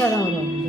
முடிச்சா தான் வருவாங்க.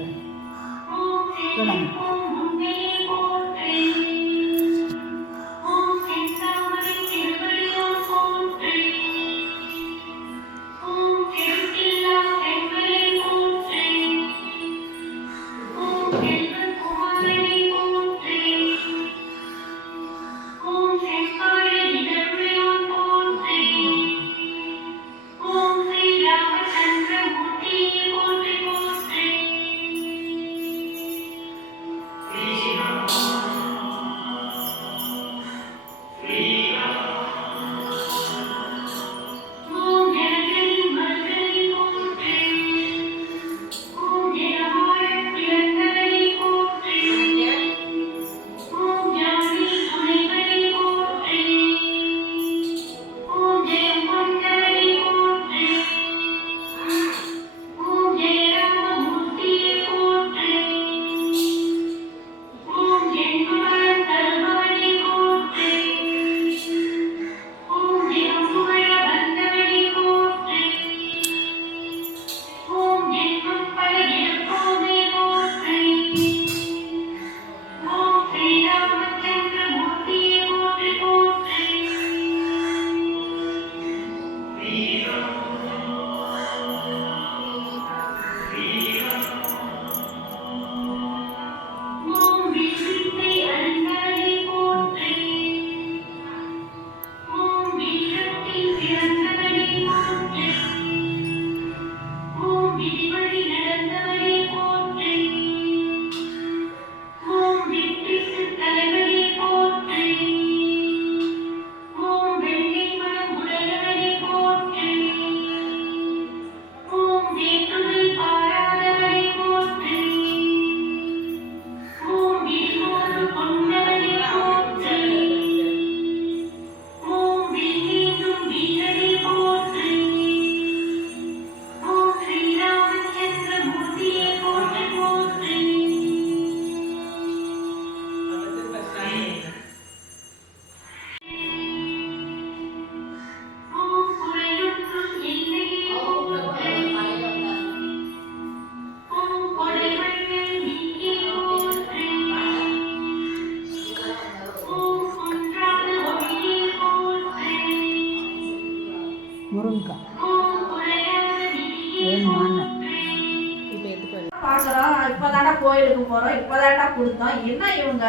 இப்பதாண்டா கோயிலுக்கு போறோம், இப்பதாண்டா கொடுத்தோம். என்ன இவங்க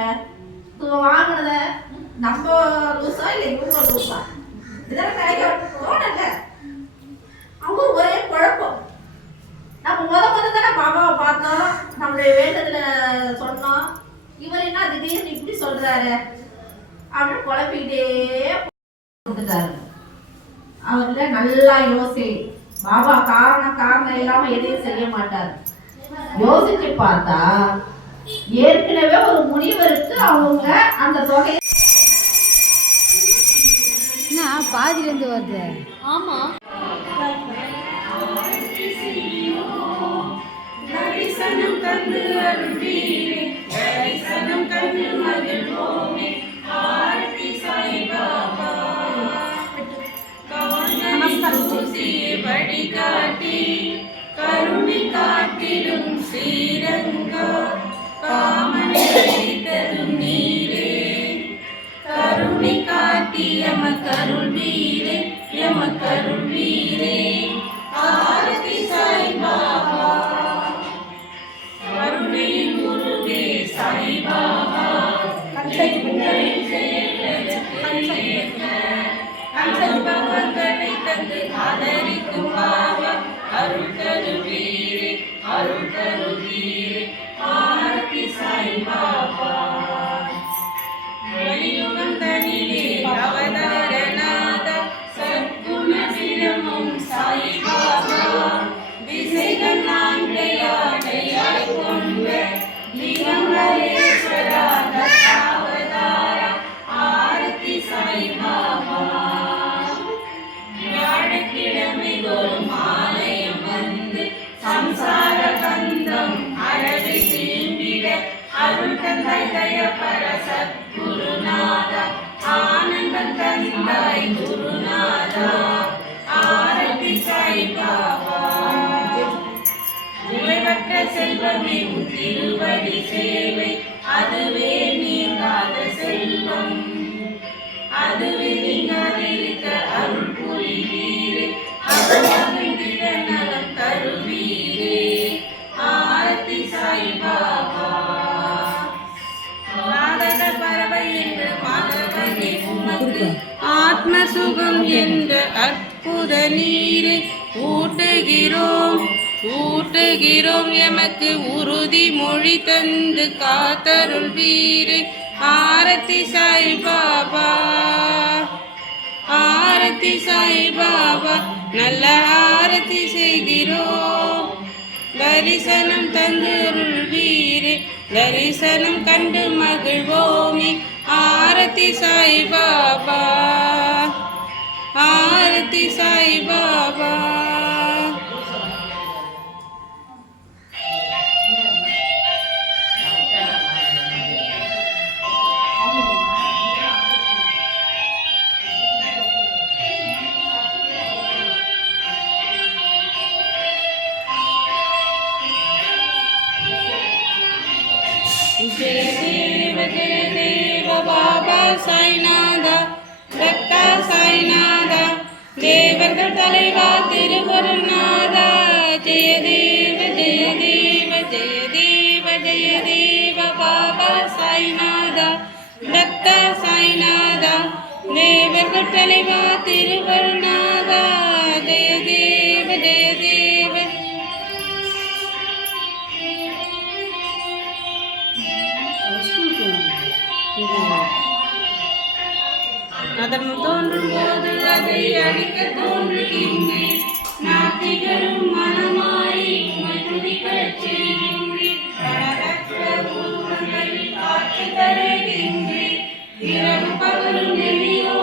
வாங்கினத நம்ம லூசா இல்லை இவங்க லூசா? இதெல்லாம் கிடைக்க தோணல. அவங்க ஒரே குழப்பம். நம்ம முத தானே பாபாவை பார்த்தோம், நம்மளுடைய வேண்டதுல சொன்னோம். இவர் என்ன திடீர்னு இப்படி சொல்றாரு அப்படின்னு குழப்பிக்கிட்டே கொடுத்துட்டாரு. அவர்ல நல்லா யோசி. பாபா காரணம் இல்லாம எதையும் செய்ய மாட்டார். யோசிச்சு பார்த்தா ஏற்கனவே ஒரு முனிவருக்கு அவங்க அந்த தொகை பாதியிலேருந்து வருது. ஆமா, கருணை காட்டிடும் ஸ்ரீரங்கா காமனை அழித்ததும் நீரே கருணை காட்டி எமக்கருள் வீரே எமக்கருள் வீரே ஆரதி சாய் பாபா கருணையின் குருவே சாய் பாபா பகவன்களை தந்து ஆதரிக்கும் பாபா அருள் தருவீரே அருள் தருவீரே ஆரதி சாய் பாபா கலியுகம் தனிலே அவதாரநாத சத்குண விரமும் சாய் பாபா திசைகள் நான்கையாடையாய் கொண்ட திகம்பரேஸ்வரா தத்தாவதார ஆரதி சாய் பாபா வியாழக்கிழமை தோறும் ஆலயம் வந்து சம்சார கந்தம் செல்வமே உன் திருவடி சேவை அதுவே நீங்காத செல்வம் அதுவே நீங்காதிருக்க அருள் புரிவீரே அது மகிழ்ந்திட நலம் தருவீரே ஆரத்தி சாய்பாபா நாரத பறவை என்று மாதவனே உமக்கு ஆத்ம சுகம் என்ற அற்புத நீரை ஊட்டுகிறோம் எமக்கு உறுதி மொழி தந்து காத்தருள் வீரே ஆரத்தி சாய்பாபா ஆரத்தி சாய்பாபா நல்ல ஆரத்தி செய்கிறோம் தரிசனம் தந்தருள் வீரே தரிசனம் கண்டு மகிழ்வோமே ஆரத்தி சாய்பாபா ஆரத்தி சாய்பாபா जय देव बाबा साईनादा रक्ता साईनादा देवர்கள் தலைவா திருவருள்நாதா जय देव जय देव जय देव जय देव बाबा साईनादा रक्ता साईनादा देवர்கள் தலைவா திருவருள்நாதா जय देव जय देव அதன் தோன்றும் போது அதை அழிக்க தோன்றுகின்றேன் நாத்திகரும் மனமாய் உம்மை துதிக்கச் செய்கின்றேன் பலரற்ற உருவங்களில் காட்சி தருகின்றேன் இரவும் பகலும் நெறியோ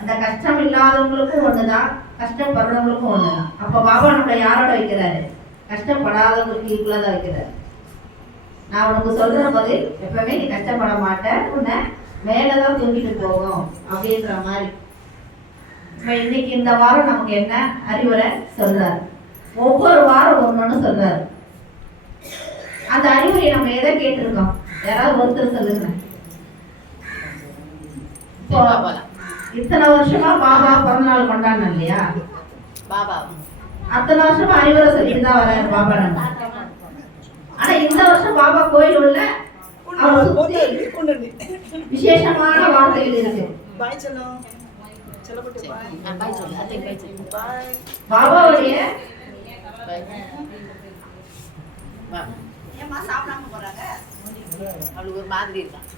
அந்த கஷ்டம் இல்லாதவங்களுக்கும் ஒண்ணுதான், கஷ்டப்படுறவங்களுக்கும் ஒண்ணுதான். அப்ப பாபா நம்மளை யாரோட வைக்கிறாரு? கஷ்டப்படாதவங்களுக்கு ஈக்குவலா வைக்கிறாரு. நான் உனக்கு சொல்ற பதில் எப்பவுமே நீ கஷ்டப்பட மாட்ட, உன்னை மேலதான் தூக்கிட்டு போகும் அப்படின்ற மாதிரி. இப்ப இன்னைக்கு இந்த வாரம் நமக்கு என்ன அறிவுரை சொல்றாரு? ஒவ்வொரு வாரம் ஒண்ணு சொல்றாரு. அந்த அறிவுரை நம்ம எதை கேட்டிருக்கோம்? யாராவது ஒருத்தர் சொல்லுங்க. இத்தனை வருஷமா பாபா பிறந்தநாள் கொண்டாடணும் இல்லையா? பாபா அத்தனை வருஷமா அறிவுரை சொல்லிட்டு தான் வராரு பாபா நம்ம. ஆனா இந்த வருஷம் பாபா கோயில் உள்ள விசேஷமான வார்த்தைகள் இருக்கு. பாபாவுடைய ஏமா சாப்பிடாம போறாங்க? அவளுக்கு ஒரு மாதிரி இருக்கான்.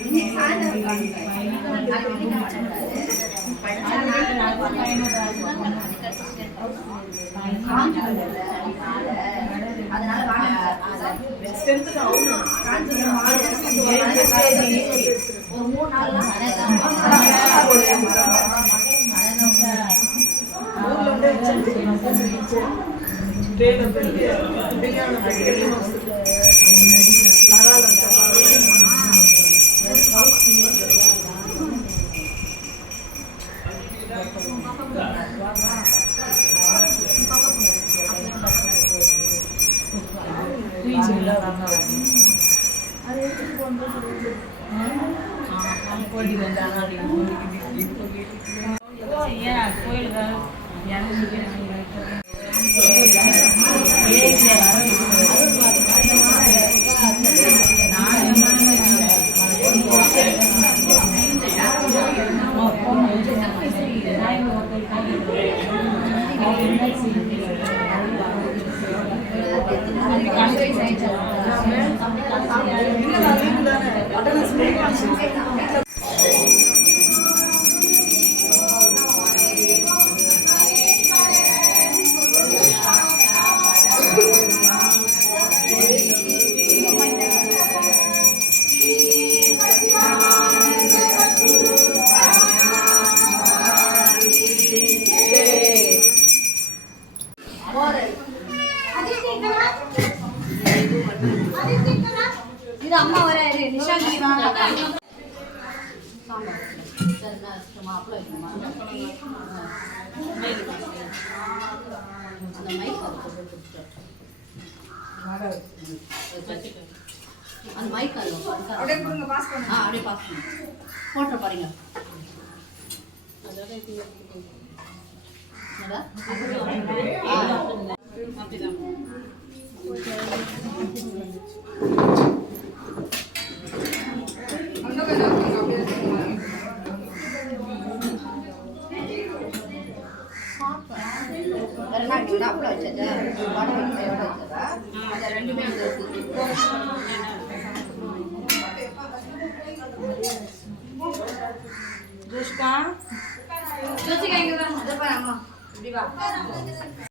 இன்னைக்கு சாயந்தரம் காமிக்கிறேன். அதனால ஒரு 3 நாள் இது அம்மா வராரு நிஷாந்தி வாங்க மாப்பிள்ள வைக்கணுமா அந்த மைக் அந்த மைக் அப்படியே பாஸ் பண்ணுங்க போட்டோ பாருங்க ரெண்டுமே ஜோஷ்கா ஜோசிகா இங்க வா அம்மா இப்படி வா